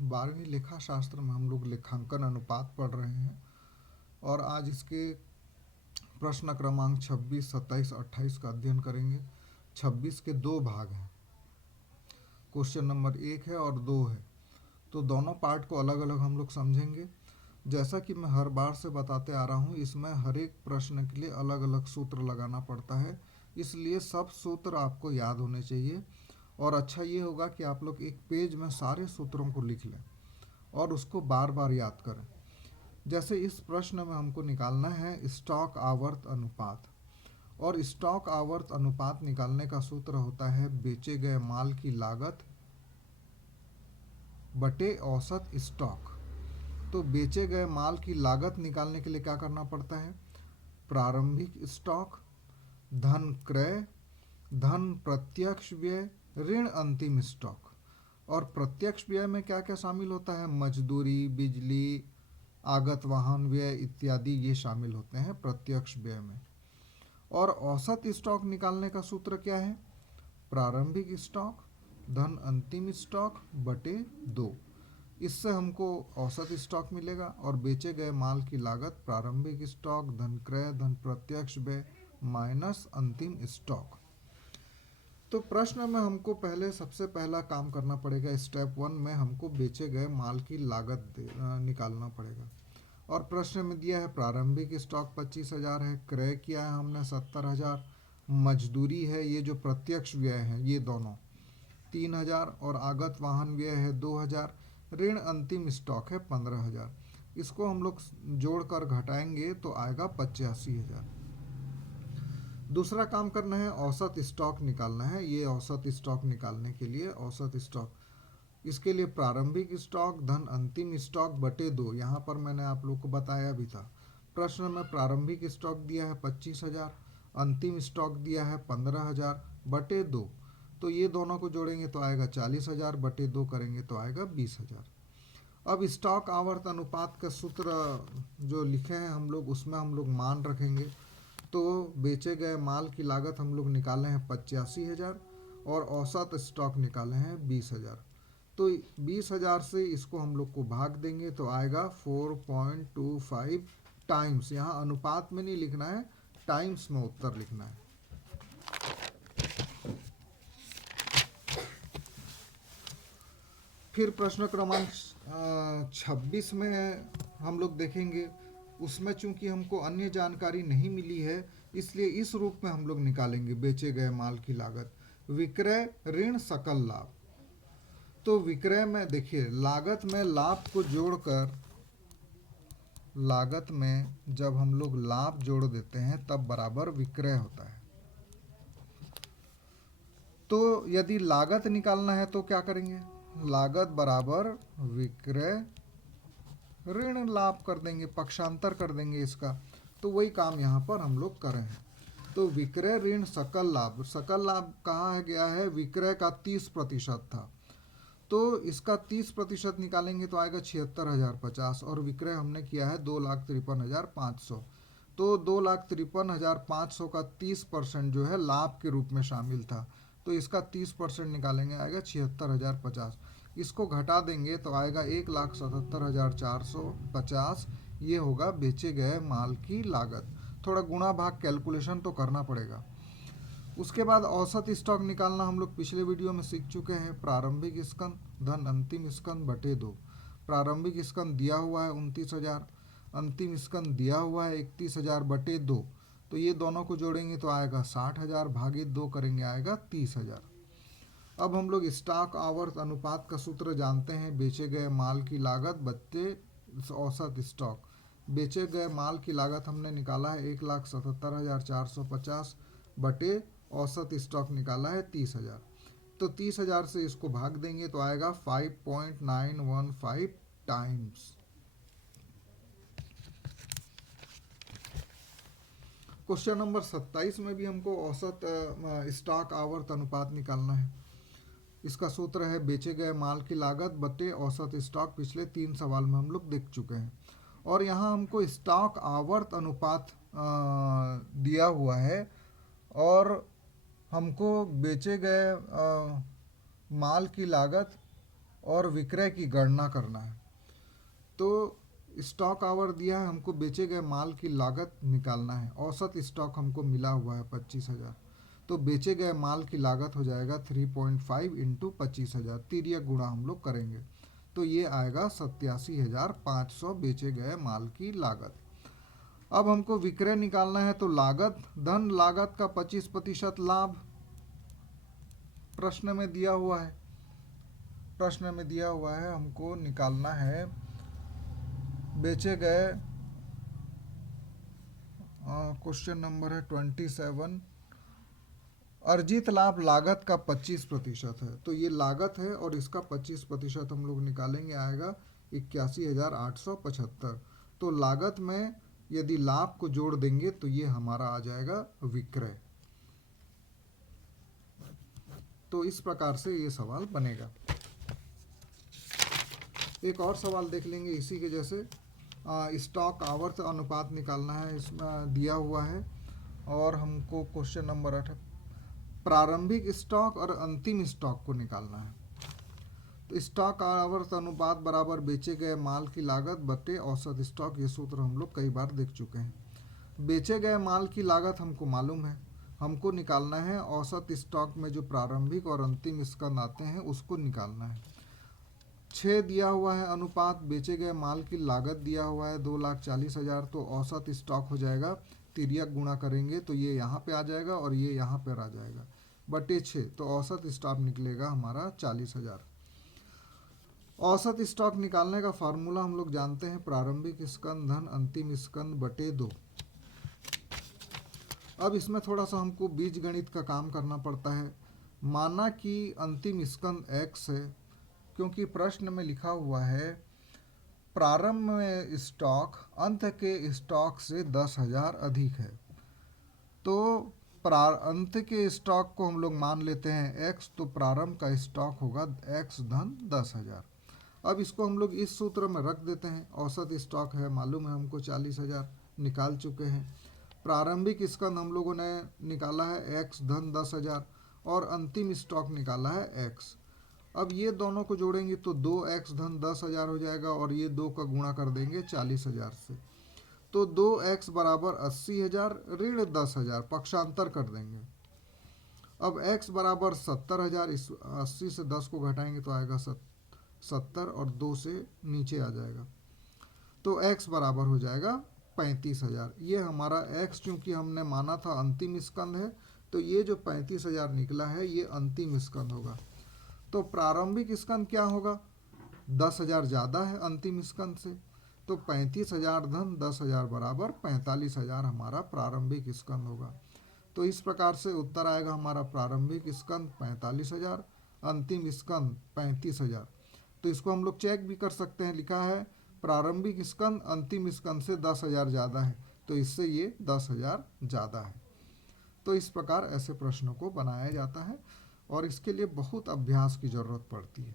12वीं लेखा शास्त्र में हम लोग लेखांकन अनुपात पढ़ रहे हैं और आज इसके प्रश्न क्रमांक 26, 27, 28 का अध्ययन करेंगे। 26 के दो भाग हैं, क्वेश्चन नंबर 1 है और 2 है, तो दोनों पार्ट को अलग अलग हम लोग समझेंगे। जैसा कि मैं हर बार से बताते आ रहा हूँ, इसमें हर एक प्रश्न के लिए अलग अलग सूत्र लगाना पड़ता है, इसलिए सब सूत्र आपको याद होने चाहिए। और अच्छा ये होगा कि आप लोग एक पेज में सारे सूत्रों को लिख लें और उसको बार बार याद करें। जैसे इस प्रश्न में हमको निकालना है स्टॉक आवर्त अनुपात, और स्टॉक आवर्त अनुपात निकालने का सूत्र होता है बेचे गए माल की लागत बटे औसत स्टॉक। तो बेचे गए माल की लागत निकालने के लिए क्या करना पड़ता है? प्रारंभिक स्टॉक धन क्रय धन प्रत्यक्ष व्यय ऋण अंतिम स्टॉक। और प्रत्यक्ष व्यय में क्या क्या शामिल होता है? मजदूरी, बिजली, आगत वाहन व्यय इत्यादि ये शामिल होते हैं प्रत्यक्ष व्यय में। और औसत स्टॉक निकालने का सूत्र क्या है? प्रारंभिक स्टॉक धन अंतिम स्टॉक बटे 2। इससे हमको औसत स्टॉक मिलेगा और बेचे गए माल की लागत प्रारंभिक स्टॉक धन क्रय धन प्रत्यक्ष व्यय माइनस अंतिम स्टॉक। तो प्रश्न में हमको पहले सबसे पहला काम करना पड़ेगा, स्टेप 1 में हमको बेचे गए माल की लागत निकालना पड़ेगा। और प्रश्न में दिया है प्रारंभिक स्टॉक 25,000 है, क्रय किया है हमने 70,000, मजदूरी है ये जो प्रत्यक्ष व्यय है ये दोनों 3,000, और आगत वाहन व्यय है 2,000, ऋण अंतिम स्टॉक है 15,000। इसको हम लोग जोड़कर घटाएंगे तो आएगा 85,000। दूसरा काम करना है औसत स्टॉक निकालना है। ये औसत स्टॉक निकालने के लिए औसत स्टॉक, इसके लिए प्रारंभिक स्टॉक धन अंतिम स्टॉक बटे 2। यहाँ पर मैंने आप लोग को बताया भी था, प्रश्न में प्रारंभिक स्टॉक दिया है 25,000, अंतिम स्टॉक दिया है 15,000 बटे 2। तो ये दोनों को जोड़ेंगे तो आएगा 40,000 बटे 2 करेंगे तो आएगा 20,000। अब स्टॉक आवर्त अनुपात का सूत्र जो लिखे हैं हम लोग, उसमें हम लोग मान रखेंगे। तो बेचे गए माल की लागत हम लोग निकाले हैं 85,000 और औसत स्टॉक निकाले हैं 20,000। तो 20,000 से इसको हम लोग को भाग देंगे तो आएगा 4.25 टाइम्स। यहाँ अनुपात में नहीं लिखना है, टाइम्स में उत्तर लिखना है। फिर प्रश्न क्रमांक 26 में हम लोग देखेंगे, उसमें चूंकि हमको अन्य जानकारी नहीं मिली है इसलिए इस रूप में हम लोग निकालेंगे बेचे गए माल की लागत विक्रय ऋण सकल लाभ। तो विक्रय में देखिए, लागत में लाभ को जोड़कर, लागत में जब हम लोग लाभ जोड़ देते हैं तब बराबर विक्रय होता है। तो यदि लागत निकालना है तो क्या करेंगे? लागत बराबर विक्रय ऋण लाभ कर देंगे, पक्षांतर कर देंगे इसका। तो वही काम यहाँ पर हम लोग कर रहे हैं। तो विक्रय ऋण सकल लाभ, सकल लाभ कहाँ गया है? विक्रय का 30% था, तो इसका 30% निकालेंगे तो आएगा 76,050, और विक्रय हमने किया है 2,53,500। तो 2,53,500 का 30% जो है लाभ के रूप में शामिल था, तो इसका 30% निकालेंगे आएगा 76,050। इसको घटा देंगे तो आएगा 1,77,450। ये होगा बेचे गए माल की लागत। थोड़ा गुणा भाग कैलकुलेशन तो करना पड़ेगा। उसके बाद औसत स्टॉक निकालना हम लोग पिछले वीडियो में सीख चुके हैं। प्रारंभिक स्कंद धन अंतिम स्कंद बटे 2। प्रारंभिक स्कंद दिया हुआ है 29,000, अंतिम स्कंद दिया हुआ है 31,000 बटे 2। तो ये दोनों को जोड़ेंगे तो आएगा 60,000, भागित 2 करेंगे आएगा 30,000। अब हम लोग स्टॉक आवर्त अनुपात का सूत्र जानते हैं, बेचे गए माल की लागत बटे औसत स्टॉक। बेचे गए माल की लागत हमने निकाला है 1,77,450 बटे औसत स्टॉक निकाला है 30,000। तो 30,000 से इसको भाग देंगे तो आएगा 5.915 टाइम्स। क्वेश्चन नंबर 27 में भी हमको औसत स्टॉक आवर्त अनुपात निकालना है। इसका सूत्र है बेचे गए माल की लागत बटे औसत स्टॉक। पिछले 3 सवाल में हम लोग देख चुके हैं। और यहाँ हमको स्टॉक आवर्त अनुपात दिया हुआ है और हमको बेचे गए माल की लागत और विक्रय की गणना करना है। तो स्टॉक आवर दिया है, हमको बेचे गए माल की लागत निकालना है। औसत स्टॉक हमको मिला हुआ है 25,000, तो बेचे गए माल की लागत हो जाएगा 3.5 इंटू 25,000, तिर्यक गुणा हम लोग करेंगे तो ये आएगा 87,500 बेचे गए माल की लागत। अब हमको विक्रय निकालना है, तो लागत धन लागत का 25% लाभ प्रश्न में दिया हुआ है। प्रश्न में दिया हुआ है हमको निकालना है बेचे गए, क्वेश्चन नंबर है 27, अर्जित लाभ लागत का 25% है। तो ये लागत है और इसका 25% हम लोग निकालेंगे, आएगा 81,875। तो लागत में यदि लाभ को जोड़ देंगे तो ये हमारा आ जाएगा विक्रय। तो इस प्रकार से ये सवाल बनेगा। एक और सवाल देख लेंगे इसी के जैसे, स्टॉक आवर्त अनुपात निकालना है, इसमें दिया हुआ है। और हमको क्वेश्चन नंबर 8, प्रारंभिक स्टॉक और अंतिम स्टॉक को निकालना है। तो स्टॉक आवर्त अनुपात बराबर बेचे गए माल की लागत बटे औसत स्टॉक, ये सूत्र हम लोग कई बार देख चुके हैं। बेचे गए माल की लागत हमको मालूम है, हमको निकालना है औसत स्टॉक में जो प्रारंभिक और अंतिम स्कंद आते हैं उसको निकालना है। 6 दिया हुआ है अनुपात, बेचे गए माल की लागत दिया हुआ है 2,40,000, तो औसत स्टॉक हो जाएगा, तिर्यक गुणा करेंगे तो ये यहाँ पे आ जाएगा और ये यहाँ पर आ जाएगा, बटे 6, तो औसत स्टॉक निकलेगा हमारा 40,000। औसत स्टॉक निकालने का फार्मूला हम लोग जानते हैं, प्रारंभिक स्कंद धन अंतिम स्कंद बटे 2। अब इसमें थोड़ा सा हमको बीज गणित का काम करना पड़ता है। माना कि अंतिम स्कंद x है, क्योंकि प्रश्न में लिखा हुआ है प्रारंभ में स्टॉक अंत के स्टॉक से 10,000 अधिक है, तो अंत के स्टॉक को हम लोग मान लेते हैं x, तो प्रारंभ का स्टॉक होगा x धन 10,000। अब इसको हम लोग इस सूत्र में रख देते हैं। औसत स्टॉक है मालूम है हमको 40,000, निकाल चुके हैं। प्रारंभिक स्कंद हम लोगों ने निकाला है x धन 10,000 और अंतिम स्टॉक निकाला है x। अब ये दोनों को जोड़ेंगे तो 2x धन 10,000 हो जाएगा और ये 2 का गुणा कर देंगे 40,000 से, तो 2x बराबर 80,000 ऋण 10,000, पक्षांतर कर देंगे। अब x बराबर 70,000, इस 80 से 10 को घटाएंगे तो आएगा 70 और 2 से नीचे आ जाएगा, तो x बराबर हो जाएगा 35,000। ये हमारा x चूंकि हमने माना था अंतिम स्कंद है, तो ये जो 35,000 निकला है ये अंतिम स्कंद होगा। तो प्रारंभिक स्कंद क्या होगा, 10,000 ज़्यादा है अंतिम स्कंद से, तो 35,000 धन 10,000 बराबर 45,000 हमारा प्रारंभिक स्कंद होगा। तो इस प्रकार से उत्तर आएगा हमारा प्रारंभिक स्कंद 45,000, अंतिम स्कंद 35,000। तो इसको हम लोग चेक भी कर सकते हैं, लिखा है प्रारंभिक स्कंद अंतिम स्कंद से 10,000 ज़्यादा है, तो इससे ये 10,000 ज़्यादा है। तो इस प्रकार ऐसे प्रश्नों को बनाया जाता है और इसके लिए बहुत अभ्यास की ज़रूरत पड़ती है।